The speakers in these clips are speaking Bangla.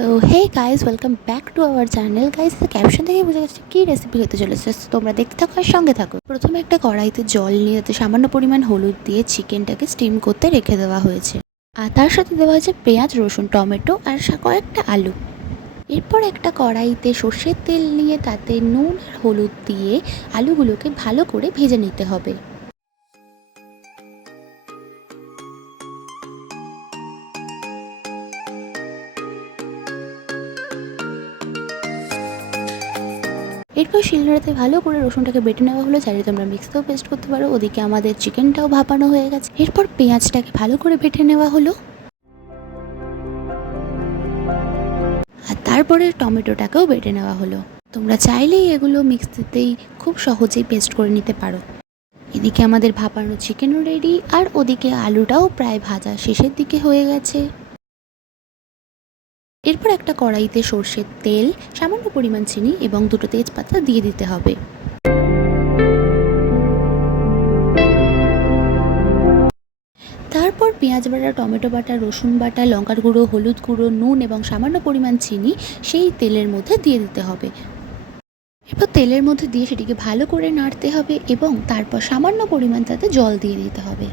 So hey guys, welcome back to our channel. Guys, caption থেকে বোঝা যাচ্ছে কী রেসিপি হতে চলেছে। তোমরা দেখতে থাকো আর সঙ্গে থাকো। প্রথমে একটা কড়াইতে জল নিয়ে তাতে সামান্য পরিমাণ হলুদ দিয়ে চিকেনটাকে স্টিম করতে রেখে দেওয়া হয়েছে। আর তার সাথে দেওয়া হয়েছে পেঁয়াজ, রসুন, টমেটো আর কয়েকটা আলু। এরপর একটা কড়াইতে সর্ষের তেল নিয়ে তাতে নুন আর হলুদ দিয়ে আলুগুলোকে ভালো করে ভেজে নিতে হবে। এরপর শিলনোড়াতে ভালো করে রসুনটাকে বেটে নেওয়া হলো। চাইলে তোমরা মিক্সিতেও পেস্ট করতে পারো। ওদিকে আমাদের চিকেনটাও ভাপানো হয়ে গেছে। এরপর পেঁয়াজটাকে ভালো করে বেটে নেওয়া হলো, আর তারপরে টমেটোটাকেও বেটে নেওয়া হলো। তোমরা চাইলেই এগুলো মিক্সিতেই খুব সহজেই পেস্ট করে নিতে পারো। এদিকে আমাদের ভাপানো চিকেনও রেডি, আর ওদিকে আলুটাও প্রায় ভাজা শেষের দিকে হয়ে গেছে। এরপর একটা কড়াইতে সর্ষের তেল, সামান্য পরিমাণ চিনি এবং দুটো তেজপাতা দিয়ে দিতে হবে। তারপর পেঁয়াজ বাটা, টমেটো বাটা, রসুন বাটা, লঙ্কার গুঁড়ো, হলুদ গুঁড়ো, নুন এবং সামান্য পরিমাণ চিনি সেই তেলের মধ্যে দিয়ে দিতে হবে। এরপর তেলের মধ্যে দিয়ে সেটিকে ভালো করে নাড়তে হবে এবং তারপর সামান্য পরিমাণ তাতে জল দিয়ে দিতে হবে।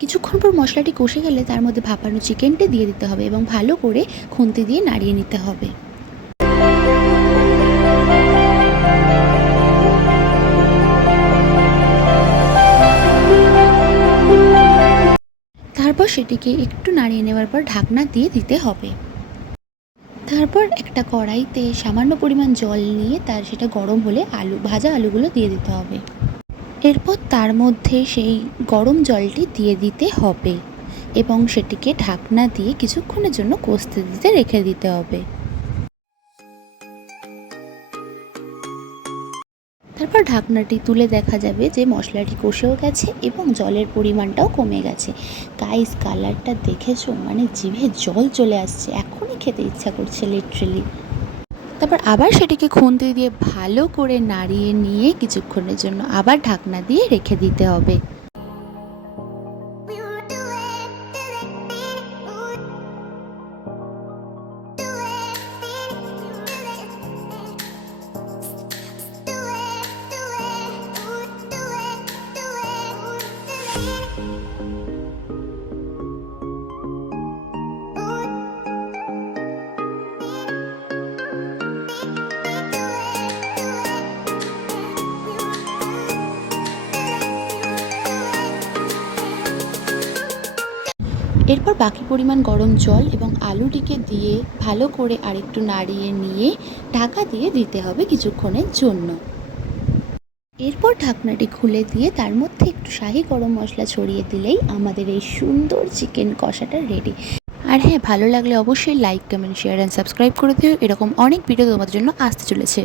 কিছুক্ষণ পর মশলাটি কষে গেলে তার মধ্যে ভাপানো চিকেনটা দিয়ে দিতে হবে এবং ভালো করে খুন্তি দিয়ে নাড়িয়ে নিতে হবে। তারপর সেটিকে একটু নাড়িয়ে নেওয়ার পর ঢাকনা দিয়ে দিতে হবে। তারপর একটা কড়াইতে সামান্য পরিমাণ জল নিয়ে সেটা গরম হলে ভাজা আলুগুলো দিয়ে দিতে হবে। এরপর তার মধ্যে সেই গরম জলটি দিয়ে দিতে হবে এবং সেটিকে ঢাকনা দিয়ে কিছুক্ষণের জন্য কষতে দিতে রেখে দিতে হবে। তারপর ঢাকনাটি তুলে দেখা যাবে যে মশলাটি কষেও গেছে এবং জলের পরিমাণটাও কমে গেছে। গাইস, কালারটা দেখেছো? মানে জিভে জল চলে আসছে, এখনই খেতে ইচ্ছা করছে লিটারেলি। তারপর আবার সেটিকে খুন্তি দিয়ে ভালো করে নাড়িয়ে নিয়ে কিছুক্ষণের জন্য আবার ঢাকনা দিয়ে রেখে দিতে হবে। এরপর বাকি পরিমাণ গরম জল এবং আলুটিকে দিয়ে ভালো করে আরেকটু নাড়িয়ে নিয়ে ঢাকা দিয়ে দিতে হবে কিছুক্ষণের জন্য। এরপর ঢাকনাটি খুলে দিয়ে তার মধ্যে একটু শাহি গরম মশলা ছড়িয়ে দিলেই আমাদের এই সুন্দর চিকেন কষাটা রেডি। আর হ্যাঁ, ভালো লাগলে অবশ্যই like, comment, share and subscribe করে দিও। এরকম অনেক ভিডিও তোমাদের জন্য আসতে চলেছে।